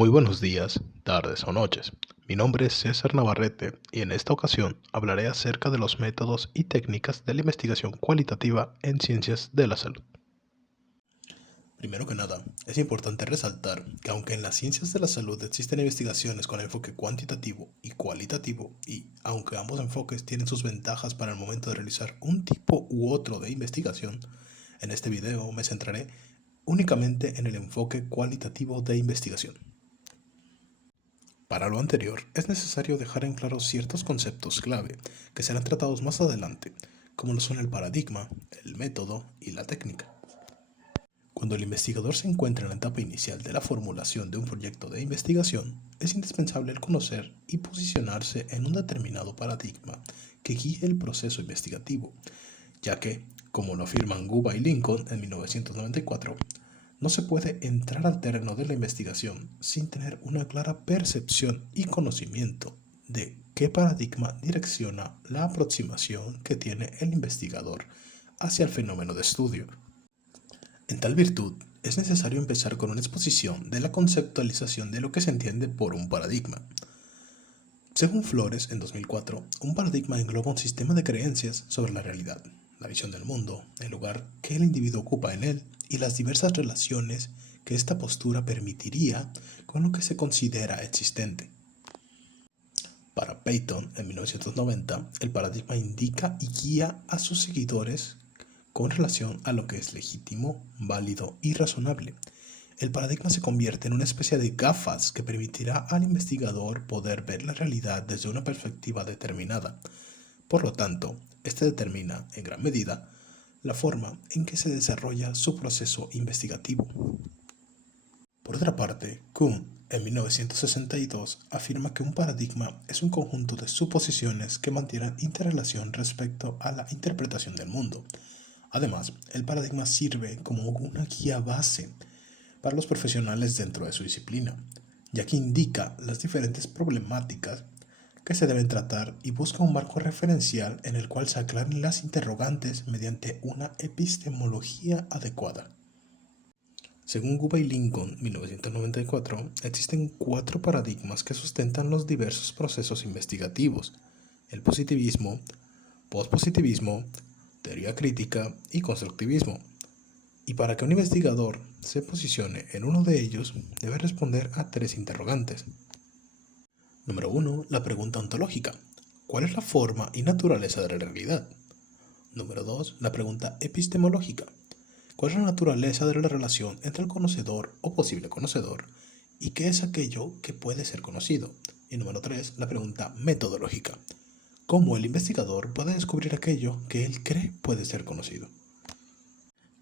Muy buenos días, tardes o noches. Mi nombre es César Navarrete y en esta ocasión hablaré acerca de los métodos y técnicas de la investigación cualitativa en ciencias de la salud. Primero que nada, es importante resaltar que aunque en las ciencias de la salud existen investigaciones con enfoque cuantitativo y cualitativo, y aunque ambos enfoques tienen sus ventajas para el momento de realizar un tipo u otro de investigación, en este video me centraré únicamente en el enfoque cualitativo de investigación. Para lo anterior, es necesario dejar en claro ciertos conceptos clave que serán tratados más adelante, como lo son el paradigma, el método y la técnica. Cuando el investigador se encuentra en la etapa inicial de la formulación de un proyecto de investigación, es indispensable el conocer y posicionarse en un determinado paradigma que guíe el proceso investigativo, ya que, como lo afirman Guba y Lincoln en 1994, no se puede entrar al terreno de la investigación sin tener una clara percepción y conocimiento de qué paradigma direcciona la aproximación que tiene el investigador hacia el fenómeno de estudio. En tal virtud, es necesario empezar con una exposición de la conceptualización de lo que se entiende por un paradigma. Según Flores, en 2004, un paradigma engloba un sistema de creencias sobre la realidad, la visión del mundo, el lugar que el individuo ocupa en él y las diversas relaciones que esta postura permitiría con lo que se considera existente. Para Peyton, en 1990, el paradigma indica y guía a sus seguidores con relación a lo que es legítimo, válido y razonable. El paradigma se convierte en una especie de gafas que permitirá al investigador poder ver la realidad desde una perspectiva determinada. Por lo tanto, este determina, en gran medida, la forma en que se desarrolla su proceso investigativo. Por otra parte, Kuhn, en 1962, afirma que un paradigma es un conjunto de suposiciones que mantienen interrelación respecto a la interpretación del mundo. Además, el paradigma sirve como una guía base para los profesionales dentro de su disciplina, ya que indica las diferentes problemáticas que se deben tratar y busca un marco referencial en el cual se aclaren las interrogantes mediante una epistemología adecuada. Según Guba y Lincoln, 1994, existen 4 paradigmas que sustentan los diversos procesos investigativos: el positivismo, pospositivismo, teoría crítica y constructivismo. Y para que un investigador se posicione en uno de ellos, debe responder a 3 interrogantes. Número 1. La pregunta ontológica. ¿Cuál es la forma y naturaleza de la realidad? Número 2. La pregunta epistemológica. ¿Cuál es la naturaleza de la relación entre el conocedor o posible conocedor? ¿Y qué es aquello que puede ser conocido? Y número 3. La pregunta metodológica. ¿Cómo el investigador puede descubrir aquello que él cree puede ser conocido?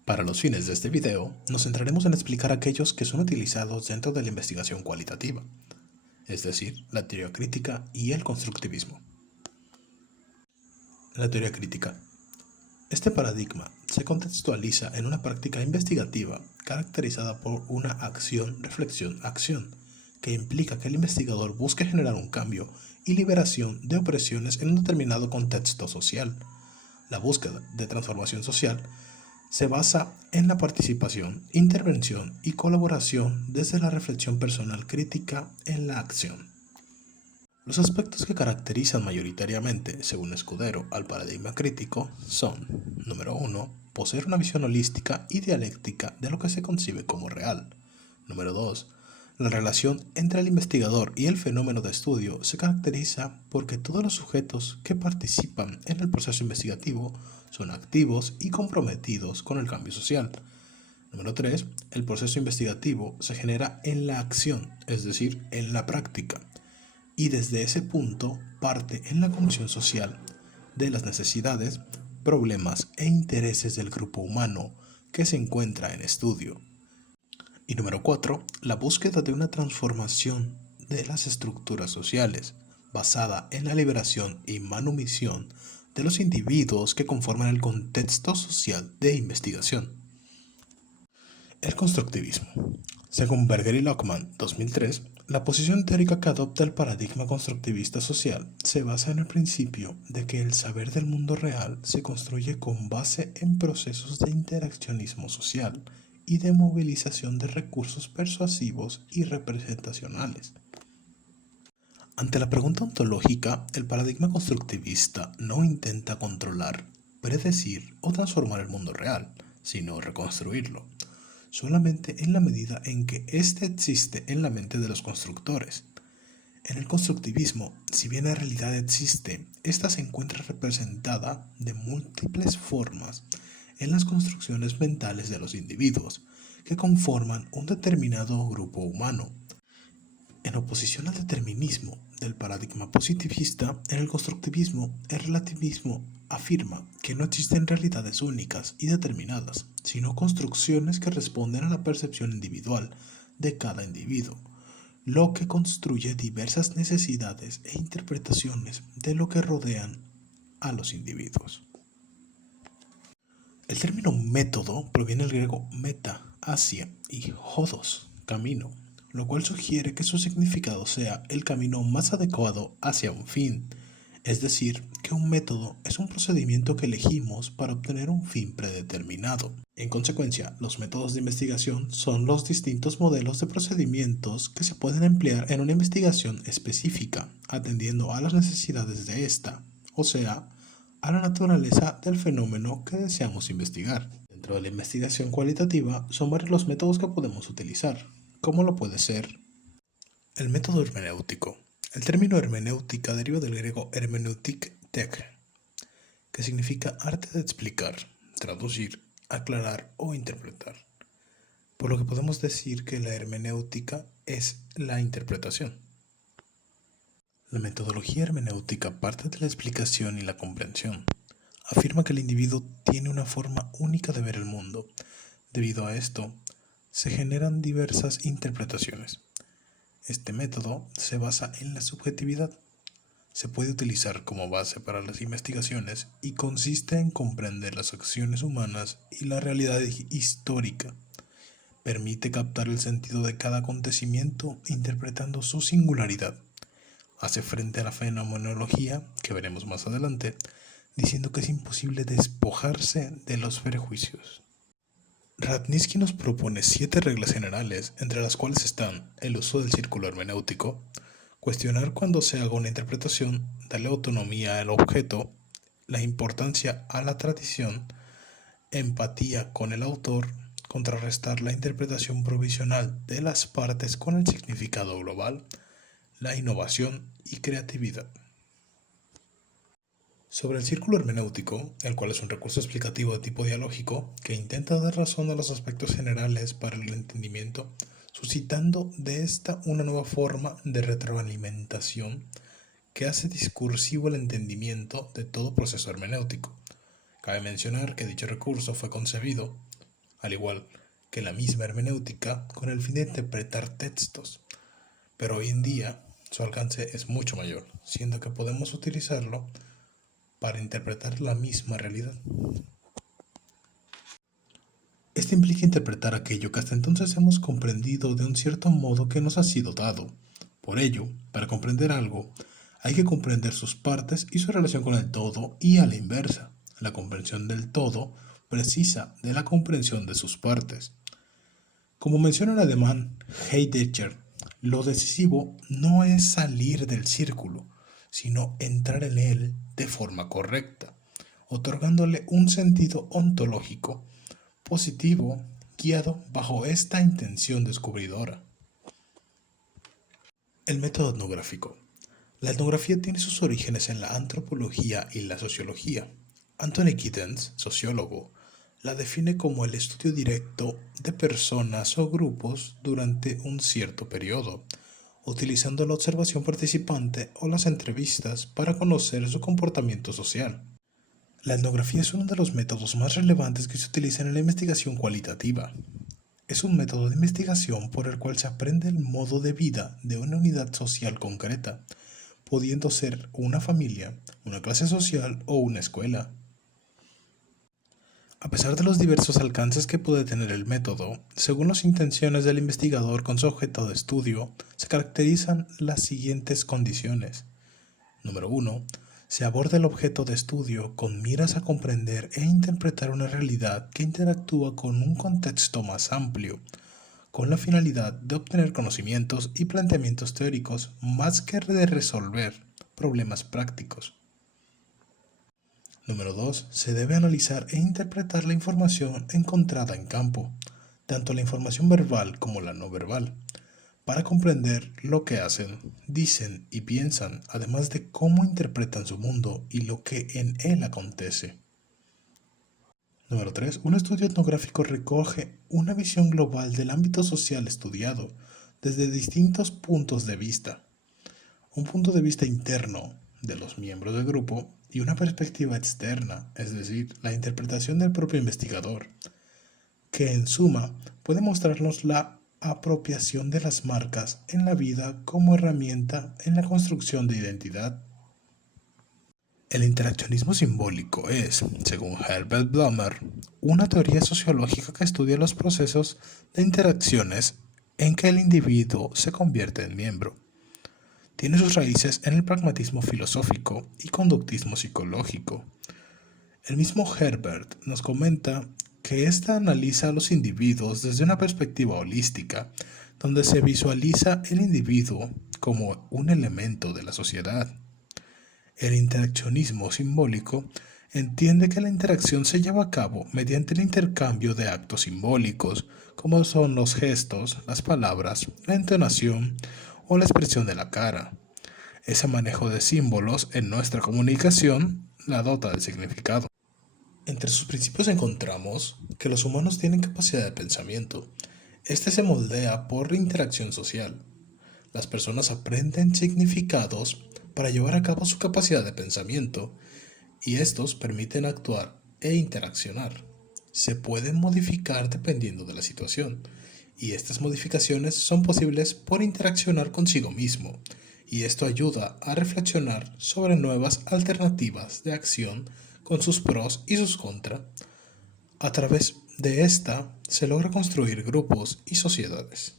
Para los fines de este video, nos centraremos en explicar aquellos que son utilizados dentro de la investigación cualitativa, es decir, la teoría crítica y el constructivismo. La teoría crítica. Este paradigma se contextualiza en una práctica investigativa caracterizada por una acción, reflexión, acción, que implica que el investigador busque generar un cambio y liberación de opresiones en un determinado contexto social. La búsqueda de transformación social se basa en la participación, intervención y colaboración desde la reflexión personal crítica en la acción. Los aspectos que caracterizan mayoritariamente, según Escudero, al paradigma crítico son: número 1. Poseer una visión holística y dialéctica de lo que se concibe como real. Número 2. La relación entre el investigador y el fenómeno de estudio se caracteriza porque todos los sujetos que participan en el proceso investigativo son activos y comprometidos con el cambio social. Número 3. El proceso investigativo se genera en la acción, es decir, en la práctica, y desde ese punto parte en la conexión social de las necesidades, problemas e intereses del grupo humano que se encuentra en estudio. Y número 4. La búsqueda de una transformación de las estructuras sociales, basada en la liberación y manumisión de los individuos que conforman el contexto social de investigación. El constructivismo. Según Berger y Lockman, 2003, la posición teórica que adopta el paradigma constructivista social se basa en el principio de que el saber del mundo real se construye con base en procesos de interaccionismo social y de movilización de recursos persuasivos y representacionales. Ante la pregunta ontológica, el paradigma constructivista no intenta controlar, predecir o transformar el mundo real, sino reconstruirlo, solamente en la medida en que éste existe en la mente de los constructores. En el constructivismo, si bien la realidad existe, ésta se encuentra representada de múltiples formas en las construcciones mentales de los individuos, que conforman un determinado grupo humano. En oposición al determinismo del paradigma positivista, en el constructivismo, el relativismo afirma que no existen realidades únicas y determinadas, sino construcciones que responden a la percepción individual de cada individuo, lo que construye diversas necesidades e interpretaciones de lo que rodean a los individuos. El término método proviene del griego meta, hacia, y hodos, camino, lo cual sugiere que su significado sea el camino más adecuado hacia un fin, es decir, que un método es un procedimiento que elegimos para obtener un fin predeterminado. En consecuencia, los métodos de investigación son los distintos modelos de procedimientos que se pueden emplear en una investigación específica, atendiendo a las necesidades de ésta, o sea, a la naturaleza del fenómeno que deseamos investigar. Dentro de la investigación cualitativa son varios los métodos que podemos utilizar, como lo puede ser el método hermenéutico. El término hermenéutica deriva del griego hermeneutik tek, que significa arte de explicar, traducir, aclarar o interpretar. Por lo que podemos decir que la hermenéutica es la interpretación. La metodología hermenéutica parte de la explicación y la comprensión. Afirma que el individuo tiene una forma única de ver el mundo. Debido a esto, se generan diversas interpretaciones. Este método se basa en la subjetividad. Se puede utilizar como base para las investigaciones y consiste en comprender las acciones humanas y la realidad histórica. Permite captar el sentido de cada acontecimiento interpretando su singularidad. Hace frente a la fenomenología, que veremos más adelante, diciendo que es imposible despojarse de los prejuicios. Radnitsky nos propone 7 reglas generales, entre las cuales están el uso del círculo hermenéutico, cuestionar cuando se haga una interpretación, darle autonomía al objeto, la importancia a la tradición, empatía con el autor, contrarrestar la interpretación provisional de las partes con el significado global, la innovación y creatividad. Sobre el círculo hermenéutico, el cual es un recurso explicativo de tipo dialógico que intenta dar razón a los aspectos generales para el entendimiento, suscitando de esta una nueva forma de retroalimentación que hace discursivo el entendimiento de todo proceso hermenéutico. Cabe mencionar que dicho recurso fue concebido, al igual que la misma hermenéutica, con el fin de interpretar textos, pero hoy en día su alcance es mucho mayor, siendo que podemos utilizarlo para interpretar la misma realidad. Esto implica interpretar aquello que hasta entonces hemos comprendido de un cierto modo que nos ha sido dado. Por ello, para comprender algo, hay que comprender sus partes y su relación con el todo y a la inversa. La comprensión del todo precisa de la comprensión de sus partes. Como menciona el alemán Heidegger, lo decisivo no es salir del círculo, sino entrar en él de forma correcta, otorgándole un sentido ontológico positivo guiado bajo esta intención descubridora. El método etnográfico. La etnografía tiene sus orígenes en la antropología y la sociología. Anthony Giddens, sociólogo, la define como el estudio directo de personas o grupos durante un cierto periodo, utilizando la observación participante o las entrevistas para conocer su comportamiento social. La etnografía es uno de los métodos más relevantes que se utilizan en la investigación cualitativa. Es un método de investigación por el cual se aprende el modo de vida de una unidad social concreta, pudiendo ser una familia, una clase social o una escuela. A pesar de los diversos alcances que puede tener el método, según las intenciones del investigador con su objeto de estudio, se caracterizan las siguientes condiciones. Número 1. Se aborda el objeto de estudio con miras a comprender e interpretar una realidad que interactúa con un contexto más amplio, con la finalidad de obtener conocimientos y planteamientos teóricos más que de resolver problemas prácticos. Número 2. Se debe analizar e interpretar la información encontrada en campo, tanto la información verbal como la no verbal, para comprender lo que hacen, dicen y piensan, además de cómo interpretan su mundo y lo que en él acontece. Número 3. Un estudio etnográfico recoge una visión global del ámbito social estudiado desde distintos puntos de vista. Un punto de vista interno de los miembros del grupo y una perspectiva externa, es decir, la interpretación del propio investigador, que en suma puede mostrarnos la apropiación de las marcas en la vida como herramienta en la construcción de identidad. El interaccionismo simbólico es, según Herbert Blumer, una teoría sociológica que estudia los procesos de interacciones en que el individuo se convierte en miembro. Tiene sus raíces en el pragmatismo filosófico y conductismo psicológico. El mismo Herbert nos comenta que ésta analiza a los individuos desde una perspectiva holística, donde se visualiza el individuo como un elemento de la sociedad. El interaccionismo simbólico entiende que la interacción se lleva a cabo mediante el intercambio de actos simbólicos, como son los gestos, las palabras, la entonación o la expresión de la cara. Ese manejo de símbolos en nuestra comunicación la dota de significado. Entre sus principios encontramos que los humanos tienen capacidad de pensamiento. Este se moldea por la interacción social. Las personas aprenden significados para llevar a cabo su capacidad de pensamiento y estos permiten actuar e interaccionar. Se pueden modificar dependiendo de la situación y estas modificaciones son posibles por interaccionar consigo mismo y esto ayuda a reflexionar sobre nuevas alternativas de acción con sus pros y sus contras. A través de esta se logra construir grupos y sociedades.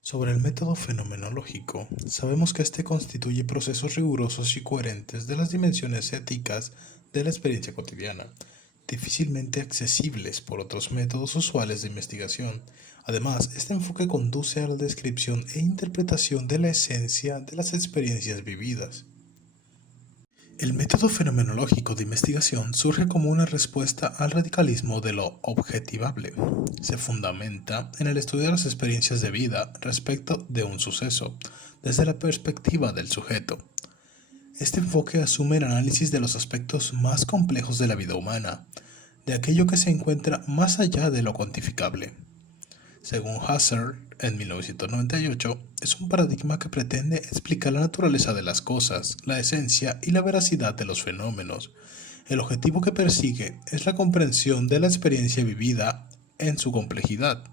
Sobre el método fenomenológico, sabemos que este constituye procesos rigurosos y coherentes de las dimensiones éticas de la experiencia cotidiana, difícilmente accesibles por otros métodos usuales de investigación. Además, este enfoque conduce a la descripción e interpretación de la esencia de las experiencias vividas. El método fenomenológico de investigación surge como una respuesta al radicalismo de lo objetivable. Se fundamenta en el estudio de las experiencias de vida respecto de un suceso, desde la perspectiva del sujeto. Este enfoque asume el análisis de los aspectos más complejos de la vida humana, de aquello que se encuentra más allá de lo cuantificable. Según Husserl, en 1998, es un paradigma que pretende explicar la naturaleza de las cosas, la esencia y la veracidad de los fenómenos. El objetivo que persigue es la comprensión de la experiencia vivida en su complejidad.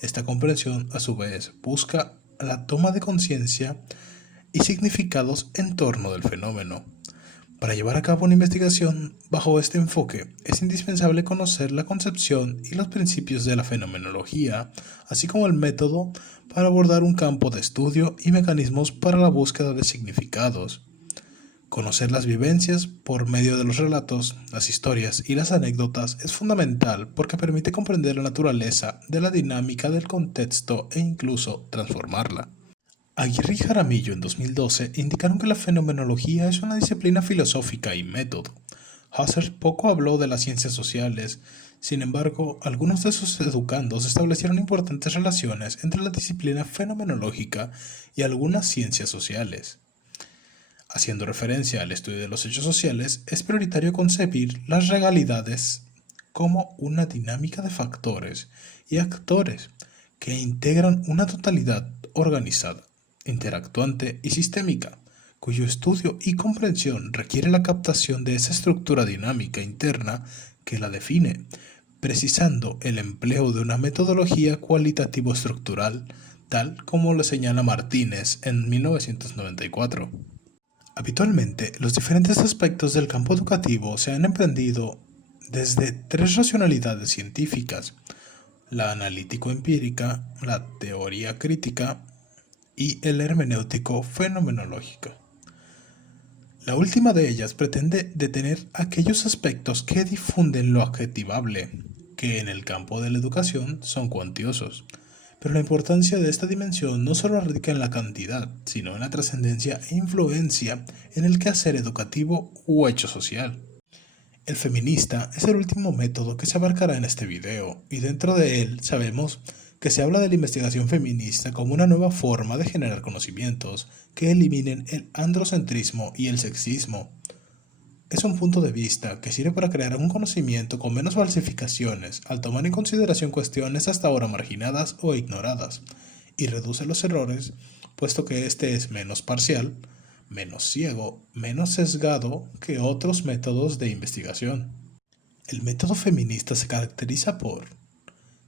Esta comprensión, a su vez, busca la toma de conciencia y significados en torno del fenómeno. Para llevar a cabo una investigación bajo este enfoque, es indispensable conocer la concepción y los principios de la fenomenología, así como el método para abordar un campo de estudio y mecanismos para la búsqueda de significados. Conocer las vivencias por medio de los relatos, las historias y las anécdotas es fundamental porque permite comprender la naturaleza de la dinámica del contexto e incluso transformarla. Aguirre y Jaramillo en 2012 indicaron que la fenomenología es una disciplina filosófica y método. Husserl poco habló de las ciencias sociales, sin embargo, algunos de sus educandos establecieron importantes relaciones entre la disciplina fenomenológica y algunas ciencias sociales. Haciendo referencia al estudio de los hechos sociales, es prioritario concebir las realidades como una dinámica de factores y actores que integran una totalidad organizada, interactuante y sistémica, cuyo estudio y comprensión requiere la captación de esa estructura dinámica interna que la define, precisando el empleo de una metodología cualitativo-estructural, tal como lo señala Martínez en 1994. Habitualmente, los diferentes aspectos del campo educativo se han emprendido desde tres racionalidades científicas: la analítico-empírica, la teoría crítica y el hermenéutico fenomenológica. La última de ellas pretende detener aquellos aspectos que difunden lo adjetivable, que en el campo de la educación son cuantiosos. Pero la importancia de esta dimensión no solo radica en la cantidad, sino en la trascendencia e influencia en el quehacer educativo u hecho social. El feminista es el último método que se abarcará en este video, y dentro de él sabemos que se habla de la investigación feminista como una nueva forma de generar conocimientos que eliminen el androcentrismo y el sexismo. Es un punto de vista que sirve para crear un conocimiento con menos falsificaciones al tomar en consideración cuestiones hasta ahora marginadas o ignoradas, y reduce los errores, puesto que este es menos parcial, menos ciego, menos sesgado que otros métodos de investigación. El método feminista se caracteriza por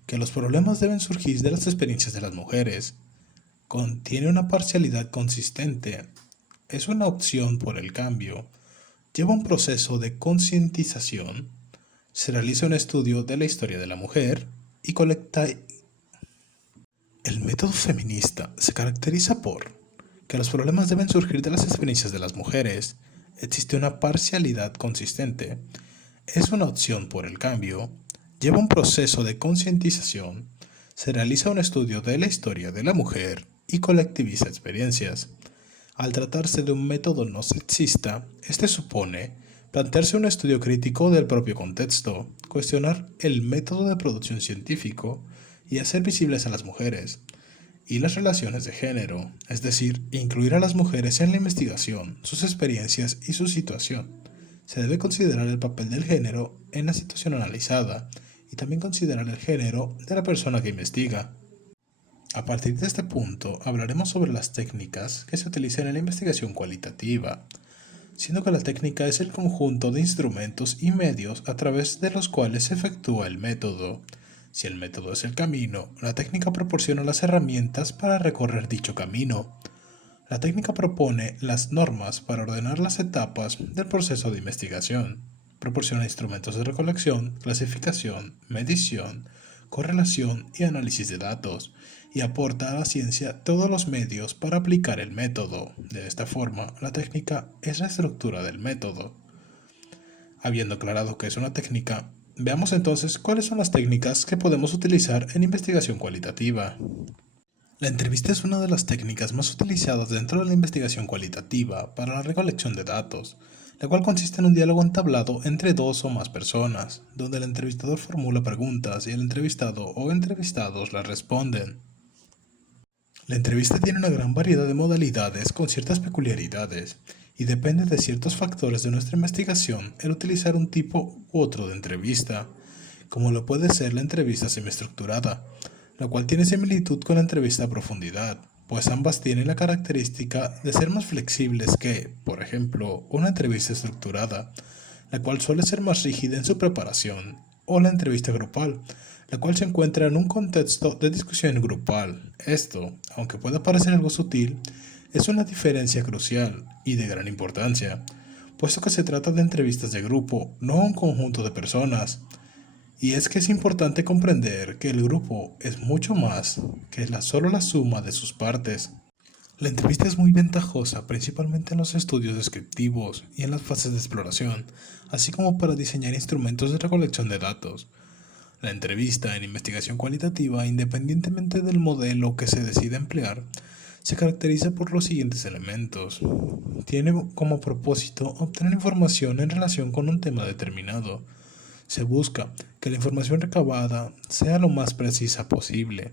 que los problemas deben surgir de las experiencias de las mujeres, contiene una parcialidad consistente, es una opción por el cambio, lleva un proceso de concientización, se realiza un estudio de la historia de la mujer y colecta. El método feminista se caracteriza por que los problemas deben surgir de las experiencias de las mujeres, existe una parcialidad consistente, es una opción por el cambio, lleva un proceso de concientización, se realiza un estudio de la historia de la mujer y colectiviza experiencias. Al tratarse de un método no sexista, este supone plantearse un estudio crítico del propio contexto, cuestionar el método de producción científico y hacer visibles a las mujeres y las relaciones de género, es decir, incluir a las mujeres en la investigación, sus experiencias y su situación. Se debe considerar el papel del género en la situación analizada y también considerar el género de la persona que investiga. A partir de este punto hablaremos sobre las técnicas que se utilizan en la investigación cualitativa, siendo que la técnica es el conjunto de instrumentos y medios a través de los cuales se efectúa el método. Si el método es el camino, la técnica proporciona las herramientas para recorrer dicho camino. La técnica propone las normas para ordenar las etapas del proceso de investigación. Proporciona instrumentos de recolección, clasificación, medición, correlación y análisis de datos, y aporta a la ciencia todos los medios para aplicar el método. De esta forma, la técnica es la estructura del método. Habiendo aclarado que es una técnica, veamos entonces cuáles son las técnicas que podemos utilizar en investigación cualitativa. La entrevista es una de las técnicas más utilizadas dentro de la investigación cualitativa para la recolección de datos, la cual consiste en un diálogo entablado entre dos o más personas, donde el entrevistador formula preguntas y el entrevistado o entrevistados las responden. La entrevista tiene una gran variedad de modalidades con ciertas peculiaridades, y depende de ciertos factores de nuestra investigación el utilizar un tipo u otro de entrevista, como lo puede ser la entrevista semiestructurada, la cual tiene similitud con la entrevista a profundidad, pues ambas tienen la característica de ser más flexibles que, por ejemplo, una entrevista estructurada, la cual suele ser más rígida en su preparación, o la entrevista grupal, la cual se encuentra en un contexto de discusión grupal. Esto, aunque pueda parecer algo sutil, es una diferencia crucial y de gran importancia, puesto que se trata de entrevistas de grupo, no un conjunto de personas. Y es que es importante comprender que el grupo es mucho más que solo la suma de sus partes. La entrevista es muy ventajosa principalmente en los estudios descriptivos y en las fases de exploración, así como para diseñar instrumentos de recolección de datos. La entrevista en investigación cualitativa, independientemente del modelo que se decida emplear, se caracteriza por los siguientes elementos. Tiene como propósito obtener información en relación con un tema determinado. Se busca que la información recabada sea lo más precisa posible.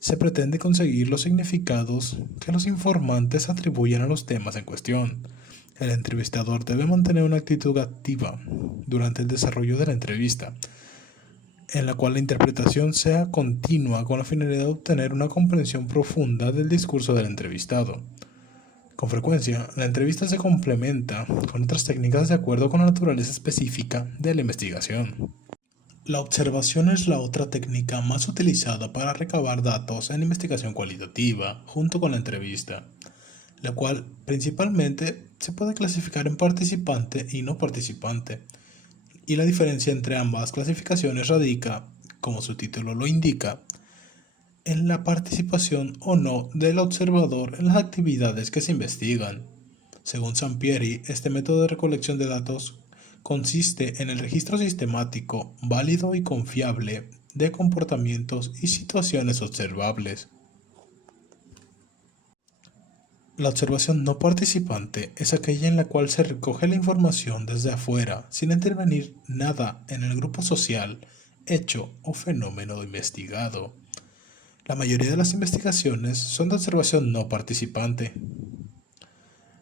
Se pretende conseguir los significados que los informantes atribuyen a los temas en cuestión. El entrevistador debe mantener una actitud activa durante el desarrollo de la entrevista, en la cual la interpretación sea continua con la finalidad de obtener una comprensión profunda del discurso del entrevistado. Con frecuencia, la entrevista se complementa con otras técnicas de acuerdo con la naturaleza específica de la investigación. La observación es la otra técnica más utilizada para recabar datos en investigación cualitativa, junto con la entrevista, la cual principalmente se puede clasificar en participante y no participante, y la diferencia entre ambas clasificaciones radica, como su título lo indica, en la participación o no del observador en las actividades que se investigan. Según Sampieri, este método de recolección de datos consiste en el registro sistemático, válido y confiable de comportamientos y situaciones observables. La observación no participante es aquella en la cual se recoge la información desde afuera sin intervenir nada en el grupo social, hecho o fenómeno investigado. La mayoría de las investigaciones son de observación no participante.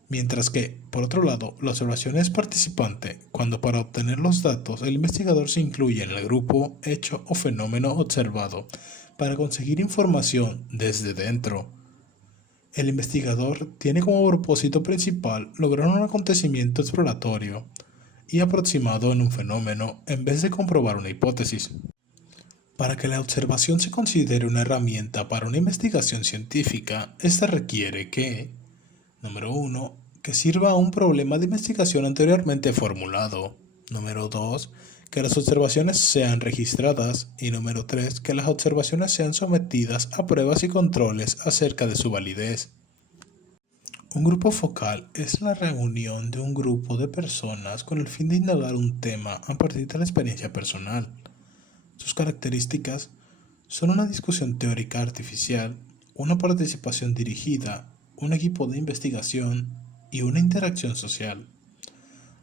Mientras que, por otro lado, la observación es participante cuando para obtener los datos el investigador se incluye en el grupo, hecho o fenómeno observado para conseguir información desde dentro. El investigador tiene como propósito principal lograr un acontecimiento exploratorio y aproximado en un fenómeno en vez de comprobar una hipótesis. Para que la observación se considere una herramienta para una investigación científica, esta requiere que, número 1, que sirva a un problema de investigación anteriormente formulado. Número 2, que las observaciones sean registradas. Y número 3, que las observaciones sean sometidas a pruebas y controles acerca de su validez. Un grupo focal es la reunión de un grupo de personas con el fin de indagar un tema a partir de la experiencia personal. Sus características son una discusión teórica artificial, una participación dirigida, un equipo de investigación y una interacción social.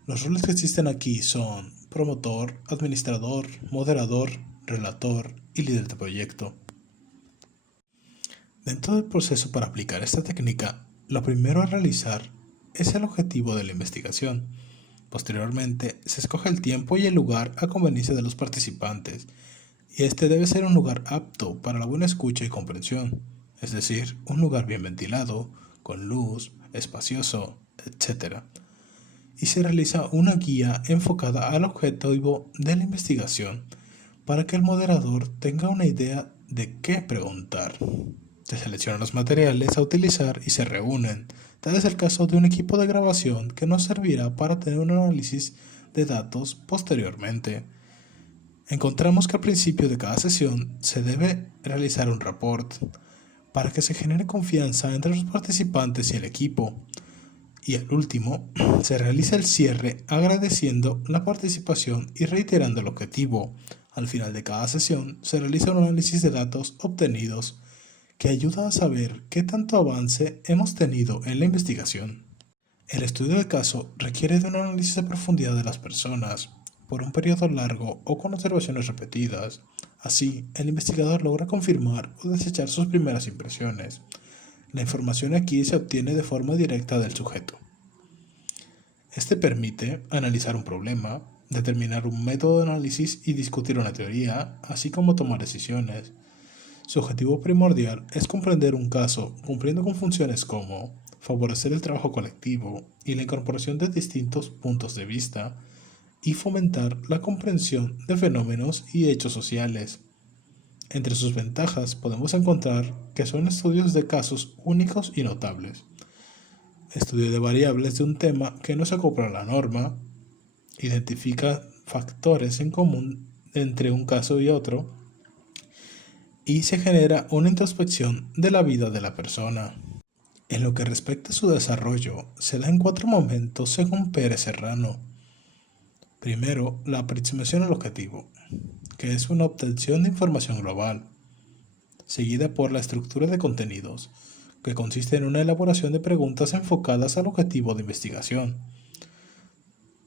Los roles que existen aquí son promotor, administrador, moderador, relator y líder de proyecto. Dentro del proceso para aplicar esta técnica, lo primero a realizar es el objetivo de la investigación. Posteriormente, se escoge el tiempo y el lugar a conveniencia de los participantes, y este debe ser un lugar apto para la buena escucha y comprensión, es decir, un lugar bien ventilado, con luz, espacioso, etc. Y se realiza una guía enfocada al objetivo de la investigación para que el moderador tenga una idea de qué preguntar. Se seleccionan los materiales a utilizar y se reúnen. Tal es el caso de un equipo de grabación que nos servirá para tener un análisis de datos posteriormente. Encontramos que al principio de cada sesión se debe realizar un report para que se genere confianza entre los participantes y el equipo. Y al último, se realiza el cierre agradeciendo la participación y reiterando el objetivo. Al final de cada sesión se realiza un análisis de datos obtenidos que ayuda a saber qué tanto avance hemos tenido en la investigación. El estudio de caso requiere de un análisis de profundidad de las personas, por un periodo largo o con observaciones repetidas. Así, el investigador logra confirmar o desechar sus primeras impresiones. La información aquí se obtiene de forma directa del sujeto. Este permite analizar un problema, determinar un método de análisis y discutir una teoría, así como tomar decisiones. Su objetivo primordial es comprender un caso, cumpliendo con funciones como favorecer el trabajo colectivo y la incorporación de distintos puntos de vista, y fomentar la comprensión de fenómenos y hechos sociales. Entre sus ventajas podemos encontrar que son estudios de casos únicos y notables, estudio de variables de un tema que no se acopla a la norma, identifica factores en común entre un caso y otro, y se genera una introspección de la vida de la persona. En lo que respecta a su desarrollo, se da en 4 momentos según Pérez Serrano. Primero, la aproximación al objetivo, que es una obtención de información global, seguida por la estructura de contenidos, que consiste en una elaboración de preguntas enfocadas al objetivo de investigación.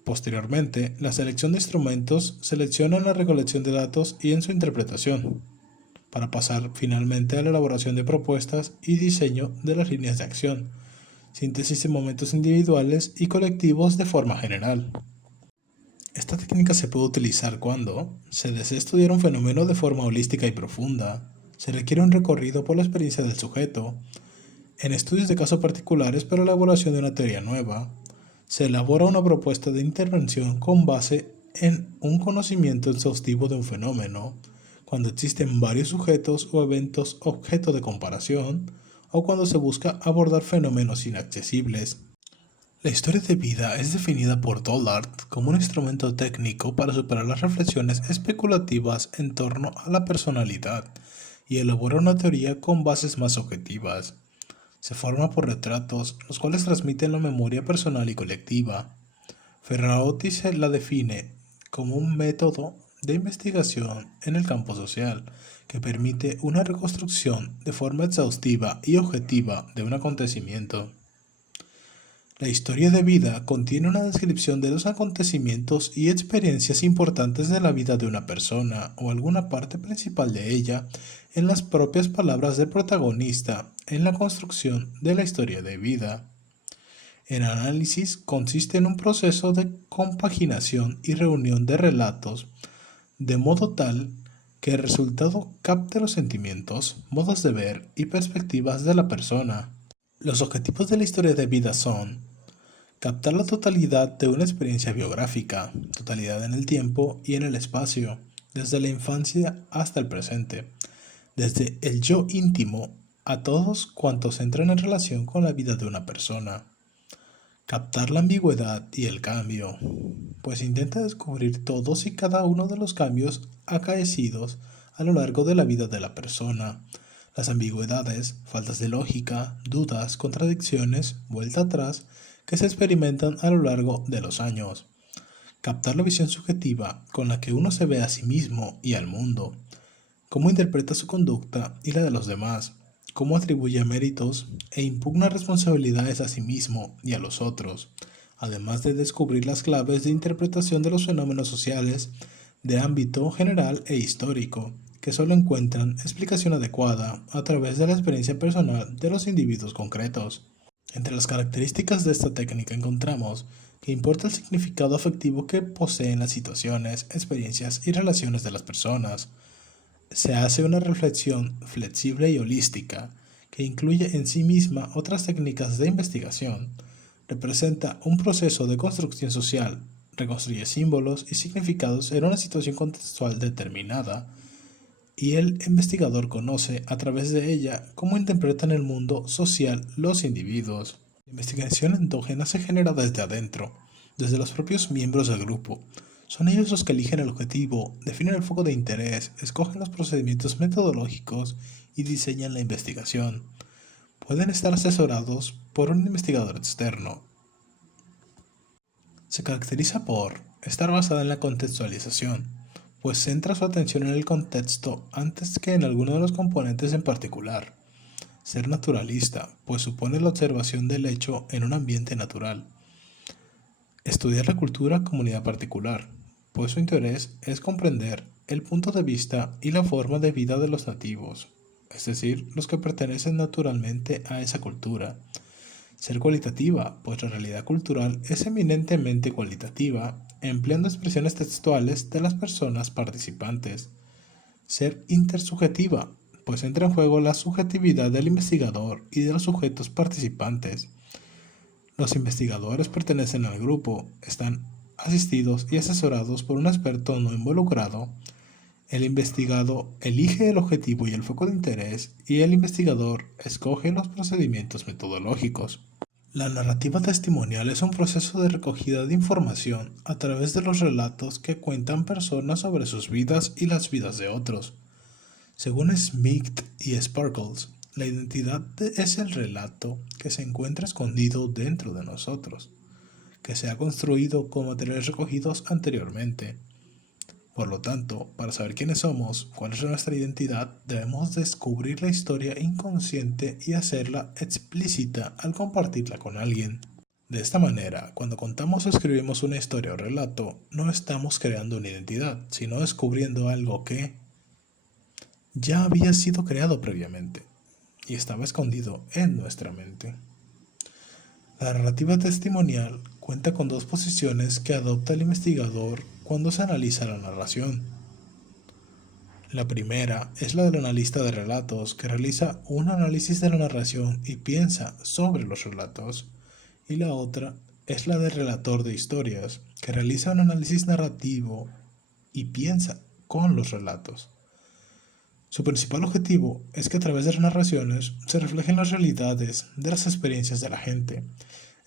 Posteriormente, la selección de instrumentos selecciona la recolección de datos y en su interpretación, para pasar finalmente a la elaboración de propuestas y diseño de las líneas de acción, síntesis de momentos individuales y colectivos de forma general. Esta técnica se puede utilizar cuando se desea estudiar un fenómeno de forma holística y profunda, se requiere un recorrido por la experiencia del sujeto, en estudios de casos particulares para la elaboración de una teoría nueva, se elabora una propuesta de intervención con base en un conocimiento exhaustivo de un fenómeno, cuando existen varios sujetos o eventos objeto de comparación, o cuando se busca abordar fenómenos inaccesibles. La historia de vida es definida por Dollard como un instrumento técnico para superar las reflexiones especulativas en torno a la personalidad y elaborar una teoría con bases más objetivas. Se forma por retratos, los cuales transmiten la memoria personal y colectiva. Ferrarotti se la define como un método de investigación en el campo social que permite una reconstrucción de forma exhaustiva y objetiva de un acontecimiento. La historia de vida contiene una descripción de los acontecimientos y experiencias importantes de la vida de una persona o alguna parte principal de ella en las propias palabras del protagonista en la construcción de la historia de vida. El análisis consiste en un proceso de compaginación y reunión de relatos, de modo tal que el resultado capte los sentimientos, modos de ver y perspectivas de la persona. Los objetivos de la historia de vida son captar la totalidad de una experiencia biográfica, totalidad en el tiempo y en el espacio, desde la infancia hasta el presente, desde el yo íntimo a todos cuantos entran en relación con la vida de una persona. Captar la ambigüedad y el cambio, pues intenta descubrir todos y cada uno de los cambios acaecidos a lo largo de la vida de la persona. Las ambigüedades, faltas de lógica, dudas, contradicciones, vuelta atrás, que se experimentan a lo largo de los años. Captar la visión subjetiva con la que uno se ve a sí mismo y al mundo, cómo interpreta su conducta y la de los demás, cómo atribuye méritos e impugna responsabilidades a sí mismo y a los otros, además de descubrir las claves de interpretación de los fenómenos sociales de ámbito general e histórico, que solo encuentran explicación adecuada a través de la experiencia personal de los individuos concretos. Entre las características de esta técnica encontramos que importa el significado afectivo que poseen las situaciones, experiencias y relaciones de las personas. Se hace una reflexión flexible y holística que incluye en sí misma otras técnicas de investigación. Representa un proceso de construcción social, reconstruye símbolos y significados en una situación contextual determinada, y el investigador conoce a través de ella cómo interpretan el mundo social los individuos. La investigación endógena se genera desde adentro, desde los propios miembros del grupo. Son ellos los que eligen el objetivo, definen el foco de interés, escogen los procedimientos metodológicos y diseñan la investigación. Pueden estar asesorados por un investigador externo. Se caracteriza por estar basada en la contextualización, pues centra su atención en el contexto antes que en alguno de los componentes en particular. Ser naturalista, pues supone la observación del hecho en un ambiente natural. Estudiar la cultura comunidad particular, pues su interés es comprender el punto de vista y la forma de vida de los nativos, es decir, los que pertenecen naturalmente a esa cultura. Ser cualitativa, pues la realidad cultural es eminentemente cualitativa, empleando expresiones textuales de las personas participantes. Ser intersubjetiva, pues entra en juego la subjetividad del investigador y de los sujetos participantes. Los investigadores pertenecen al grupo, están asistidos y asesorados por un experto no involucrado. El investigado elige el objetivo y el foco de interés y el investigador escoge los procedimientos metodológicos. La narrativa testimonial es un proceso de recogida de información a través de los relatos que cuentan personas sobre sus vidas y las vidas de otros. Según Smith y Sparkles, la identidad es el relato que se encuentra escondido dentro de nosotros, que se ha construido con materiales recogidos anteriormente. Por lo tanto, para saber quiénes somos, cuál es nuestra identidad, debemos descubrir la historia inconsciente y hacerla explícita al compartirla con alguien. De esta manera, cuando contamos o escribimos una historia o relato, no estamos creando una identidad, sino descubriendo algo que ya había sido creado previamente y estaba escondido en nuestra mente. La narrativa testimonial cuenta con dos posiciones que adopta el investigador cuando se analiza la narración. La primera es la del analista de relatos, que realiza un análisis de la narración y piensa sobre los relatos, y la otra es la del relator de historias, que realiza un análisis narrativo y piensa con los relatos. Su principal objetivo es que a través de las narraciones se reflejen las realidades de las experiencias de la gente,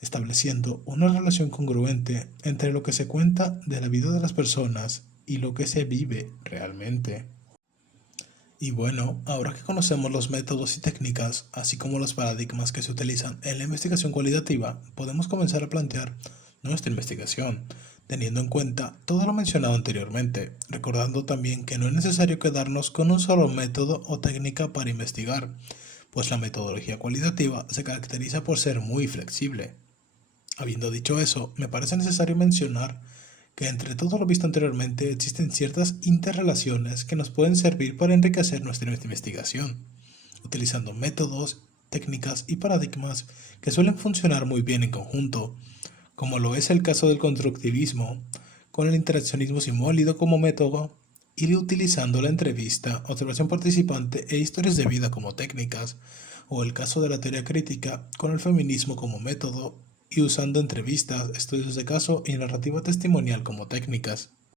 estableciendo una relación congruente entre lo que se cuenta de la vida de las personas y lo que se vive realmente. Y bueno, ahora que conocemos los métodos y técnicas, así como los paradigmas que se utilizan en la investigación cualitativa, podemos comenzar a plantear nuestra investigación, teniendo en cuenta todo lo mencionado anteriormente, recordando también que no es necesario quedarnos con un solo método o técnica para investigar, pues la metodología cualitativa se caracteriza por ser muy flexible. Habiendo dicho eso, me parece necesario mencionar que entre todo lo visto anteriormente existen ciertas interrelaciones que nos pueden servir para enriquecer nuestra investigación, utilizando métodos, técnicas y paradigmas que suelen funcionar muy bien en conjunto, como lo es el caso del constructivismo, con el interaccionismo simbólico como método, y utilizando la entrevista, observación participante e historias de vida como técnicas, o el caso de la teoría crítica con el feminismo como método y usando entrevistas, estudios de caso y narrativa testimonial como técnicas.